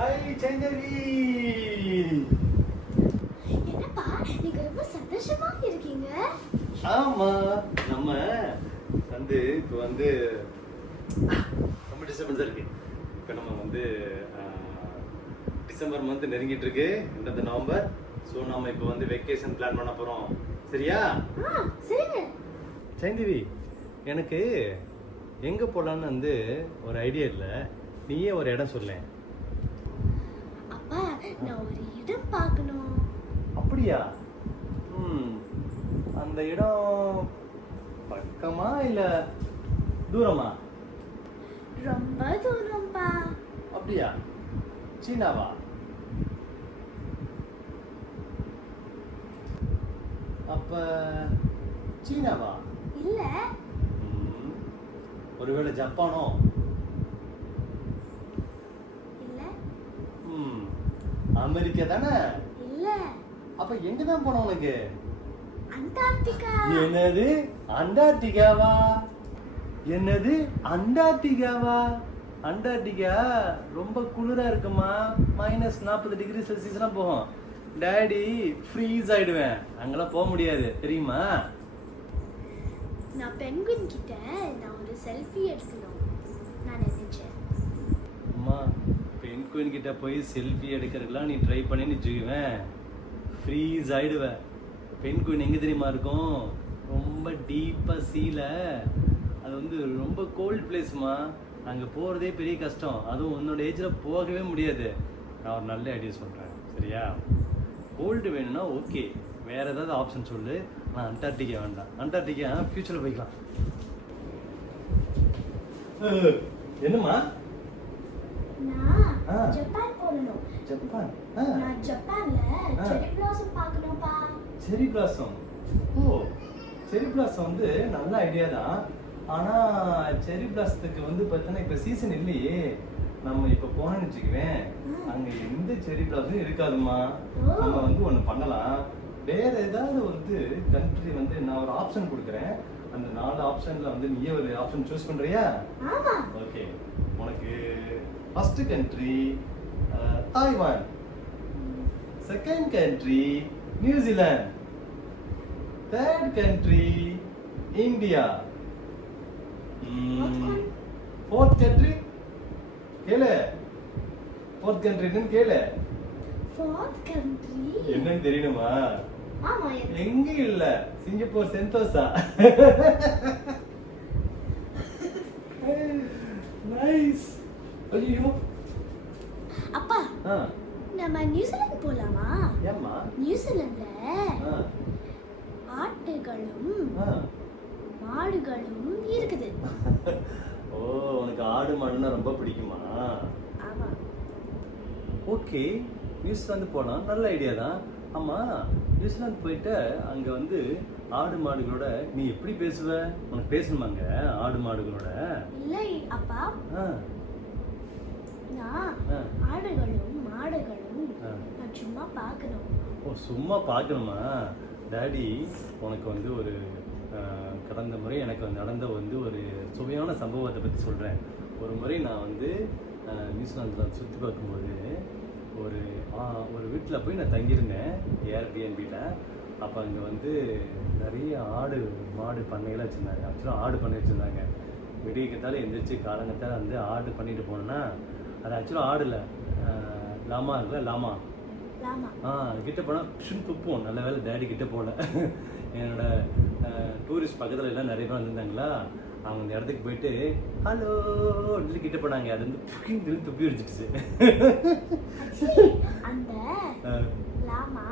Hi Saindhavi. என்னப்பா நீங்க ரொம்ப சந்தோஷமா இருக்கீங்க? ஆமா, நம்ம வந்து இப்போ வந்து ரொம்ப டிஸ்டர்பன்ஸாக இருக்கு. இப்போ நம்ம வந்து டிசம்பர் மந்த் நெருங்கிட்டு இருக்கு, இந்த நவம்பர். ஸோ நம்ம இப்போ வந்து வெக்கேஷன் பிளான் பண்ண போகிறோம். சரியா? சரிங்க. சைந்தவி, எனக்கு எங்கே போகலான்னு வந்து ஒரு ஐடியா இல்லை. நீயே ஒரு இடம் சொல்லேன். அப்பா நான் ஒரு இடம் பார்க்கணும். அப்படியா? அந்த இடம் பக்கமா இல்ல தூரமா? ரொம்ப தூரம்பா. அப்படியா? சீனாவா? அப்ப சீனாவா? இல்ல. ஒருவேளை ஜப்பானோ? இல்ல. அமெரிக்கா தானே? இல்ல. அப்ப எங்க தான் போனோம் உனக்கு? அண்டார்டிகா. என்னது அண்டார்டிகாவா? என்னது அண்டார்டிகாவா? அண்டார்டிகா ரொம்ப குளிரா இருக்குமா, -40°C போகும். டாடி ஃப்ரீஸ் ஆயிடுவேன், அங்கெல்லாம் போக முடியாது தெரியுமா? நான் பெங்குயின் கிட்ட நான் ஒரு செல்ஃபி எடுக்கணும் நான் நினைச்சேன். அம்மா, பென்குயின் கிட்ட போய் செல்ஃபி எடுக்கிறதுலாம் நீ ட்ரை பண்ணி வச்சுக்குவேன், ஃப்ரீஸ் ஆயிடுவேன். பென்குயின் எங்கே தெரியுமா இருக்கும்? ரொம்ப டீப்பாக சீல. அது வந்து ரொம்ப கோல்ட் பிளேஸ்மா, அங்கே போகிறதே பெரிய கஷ்டம். அதுவும் உன்னோட ஏஜில் போகவே முடியாது. நான் ஒரு நல்ல ஐடியா சொல்கிறேன், சரியா? கோல்டு வேணும்னா ஓகே, வேறு ஏதாவது ஆப்ஷன் சொல்லு. நான் அண்டார்டிகா வேண்டாம். அண்டார்டிகா ஃபியூச்சரில் போய்க்கலாம். என்னம்மா? நான் ஜப்பான் போகணும். ஜப்பான்? நான் ஜப்பான்ல செரி பிளாசம் பார்க்கணும்பா. செரி பிளாசம்? ஓ, செரி பிளாசம் வந்து நல்ல ஐடியா தான். ஆனால் செரி பிளாசத்துக்கு வந்து பார்த்தீங்கன்னா இப்போ சீசன் இல்லையே. நம்ம இப்போ போனோம்னு வச்சுக்குவேன், அங்கே எந்த செரி பிளாசம் இருக்காதுமா. நம்ம வந்து ஒன்று பண்ணலாம், வேற ஏதாவது வந்து கண்ட்ரி வந்து நான் ஒரு ஆப்ஷன் கொடுக்குறேன். அந்த 4 ஆப்ஷன்ல வந்து நீயே ஒரு ஆப்ஷன் சூஸ் பண்றியா? ஓகே, உனக்கு first country Taiwan, second country New Zealand, third country India, fourth country கேளு. ஃபோர்த் கண்ட்ரின்னு கேளு. ஃபோர்த் கண்ட்ரி என்னன்னு தெரியணுமா? ஆமா. எங்க இல்ல, சிங்கப்பூர் சென்டோசா. நைஸ். ஐயோ அப்பா, நம்ம நியூசிலாந்து போலாமா? ஏம்மா? நியூசிலாந்துல ஆட்டுகளும் மாடுகளும் இருக்குது. ஓ, உனக்கு ஆடு மாடுன்னா ரொம்ப பிடிக்குமா? ஆமா. ஓகே, நியூசிலாந்து போகலாம், நல்ல ஐடியா தான். ஆமாம், நியூசிலாந்து போயிட்டு அங்கே வந்து ஆடு மாடுகளோட நீ எப்படி பேசுவ? உனக்கு பேசணுமாங்க ஆடு மாடுகளோட? இல்லை அப்பா, நான் ஆடுகளும் மாடுகளும் நான் சும்மா பார்க்கணும். ஓ, சும்மா பார்க்கணுமா? டாடி உனக்கு வந்து ஒரு கடந்த முறை எனக்கு நடந்த வந்து ஒரு சுவையான சம்பவத்தை பற்றி சொல்கிறேன். ஒரு முறை நான் வந்து நியூசிலாந்தில் சுற்றி பார்க்கும்போது ஒரு வீட்டில் போய் நான் தங்கியிருந்தேன், ஏர்பிஎன்பியில். அப்போ அங்கே வந்து நிறைய ஆடு மாடு பண்ணைகளாக வச்சுருந்தாங்க. ஆக்சுவலாக ஆடு பண்ணை வச்சுருந்தாங்க. விடியக்கத்தால் எந்திரிச்சு காலங்கத்தால் வந்து ஆடு பண்ணிட்டு போனோன்னா, அது ஆக்சுவலாக ஆடு இல்லை, லாமா இருக்குல்ல, லாமா. கிட்ட போனால் ஷுன் துப்போம். நல்ல வேலை டேடி கிட்ட போகல. என்னோட டூரிஸ்ட் பக்கத்தில் எல்லாம் நிறைய பேர் வந்திருந்தாங்களா, அவங்க அந்த இடத்துக்கு போயிட்டு ஹலோ அப்படின்னு கிட்ட போனாங்க. அது வந்து துப்பி வச்சுட்டுச்சு. அந்த லாமா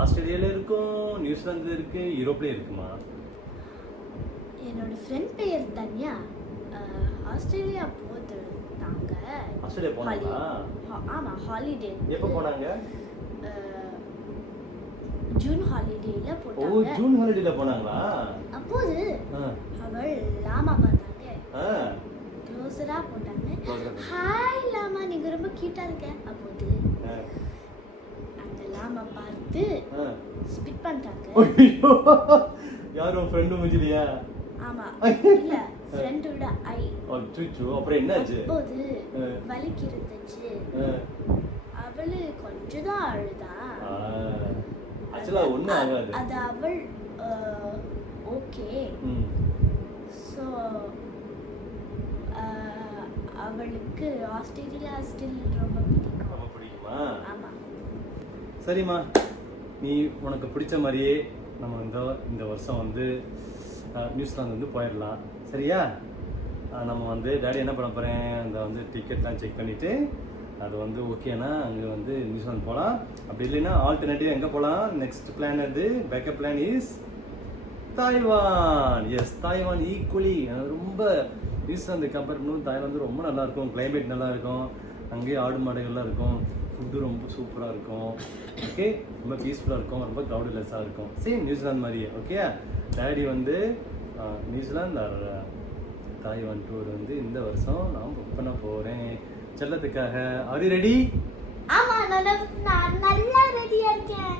ஆஸ்திரேலியால இருக்கும், நியூசிலாந்துல இருக்கு, யூரோப்லயும் இருக்குமா? என்னோட ஃப்ரெண்ட் பேர் தன்யா. ஆஸ்திரேலியா போயிருந்தாங்க. ஆஸ்திரேலியா போனாங்களா? ஆமா, ஹாலிடே. எப்போ போனாங்க? ஜூன் ஹாலிடேல போனாங்க. ஓ, ஜூன் ஹாலிடேல போனாங்களா? அப்போது அவள் லாமா பார்த்தாங்க. க்ளோஸரா போட்டாங்க. ஹாய் லாமா, நீங்க ரொம்ப கியூட்டா இருக்க. அப்போது அந்த லாமா பார்த்து ஸ்பிட் பண்ணிட்டாங்க. யாரோ ஃப்ரெண்ட் மூஞ்சிலியா? ஆமா இல்ல ஃப்ரெண்டோட ஐ. அச்சோ, அப்புறம் என்னாச்சு? அப்போது வலிக்கு இருந்துச்சு. அவளு கொஞ்சம் தான் அழுதா. ஆக்சுவலா ஒண்ணும் ஆகாது. அது அவள் ஓகே. ஸோ அவளுக்கு ஆஸ்திரேலியா ஸ்டில் ரொம்ப பிடிக்கும். ரொம்ப பிடிக்குமா? ஆமா. சரிம்மா, நீ உனக்கு பிடிச்ச மாதிரியே நம்ம இந்த வருஷம் வந்து நியூசிலாந்து வந்து போயிடலாம். சரியா? நம்ம வந்து டேடி என்ன பண்ண போகிறேன், அந்த வந்து டிக்கெட்லாம் செக் பண்ணிவிட்டு அது வந்து ஓகேனா அங்கே வந்து நியூசிலாந்து போகலாம். அப்படி இல்லைன்னா ஆல்டர்னேட்டிவ் எங்கே போகலாம்? நெக்ஸ்ட் பிளான் அது backup plan is Taiwan. Yes, Taiwan equally ரொம்ப நியூசிலாந்து கம்பேர் பண்ணும்போது தாய்லாந்து ரொம்ப நல்லாயிருக்கும். கிளைமேட் நல்லா இருக்கும், அங்கேயே ஆடு மாடுகள்லாம் இருக்கும், ஃபுட்டு ரொம்ப சூப்பராக இருக்கும். ஓகே, ரொம்ப பீஸ்ஃபுல்லாக இருக்கும், ரொம்ப க்ரௌட்லெஸ்ஸாக இருக்கும். சேம் நியூசிலாந்து மாதிரியே. ஓகே, டேடி வந்து நியூசிலாந்து தாய்வான் டூர் வந்து இந்த வருஷம் நான் புக் பண்ண போகிறேன் செல்லத்துக்காக. Are you ready? ஆமா, நான் நல்லா ரெடியா இருக்கேன்.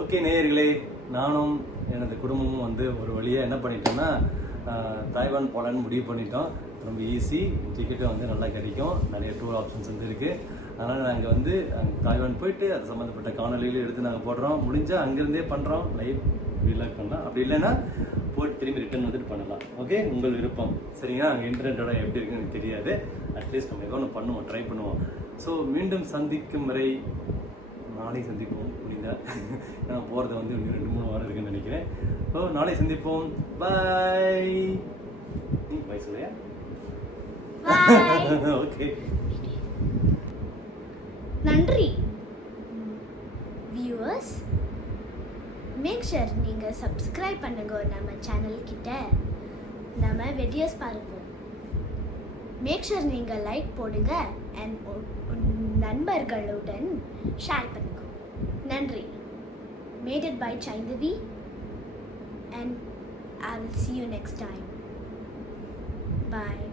ஓகே நேயர்களே, நானும் எனது குடும்பமும் வந்து ஒரு வழியாக என்ன பண்ணிட்டோம்னா தாய்வான் போகலான்னு முடிவு பண்ணிட்டோம். ரொம்ப ஈஸி, டிக்கெட்டும் வந்து நல்லா கிடைக்கும், நிறைய டூர் ஆப்ஷன்ஸ் வந்து இருக்குது. அதனால் நாங்கள் வந்து தாய்வான் போயிட்டு அது சம்மந்தப்பட்ட காணொலிகளும் எடுத்து நாங்கள் போடுறோம். முடிஞ்சால் அங்கேருந்தே பண்ணுறோம், லைவ் வீலாக் பண்ணலாம். அப்படி இல்லைன்னா போட்டு திரும்பி ரிட்டர்ன் வந்துட்டு பண்ணலாம். ஓகே, உங்கள் விருப்பம். சரிங்களா? அங்கே இன்டர்நெட்டோட எப்படி இருக்குன்னு எனக்கு தெரியாது. அட்லீஸ்ட் நம்ம ஏதோ ஒன்று பண்ணுவோம், ட்ரை பண்ணுவோம். ஸோ மீண்டும் சந்திக்கும் வரை நாளை சந்திப்போம். புரியுதா? நான் போகிறத வந்து இன்னும் 2-3 வாரம் இருக்குன்னு நினைக்கிறேன். ஸோ நாளை சந்திப்போம். பாய். நீ பாய் சொல்லையா? ஓகே, நன்றி வியூவர்ஸ். மேக் ஷூர் நீங்கள் சப்ஸ்கிரைப் பண்ணுங்க நம்ம சேனல் கிட்ட. நம்ம வீடியோஸ் பாருங்க. மேக் ஷூர் நீங்கள் லைக் போடுங்க அண்ட் நண்பர்களுடன் ஷேர் பண்ணுங்க. நன்றி. Made it by Chaindavi and I will see you next time. Bye.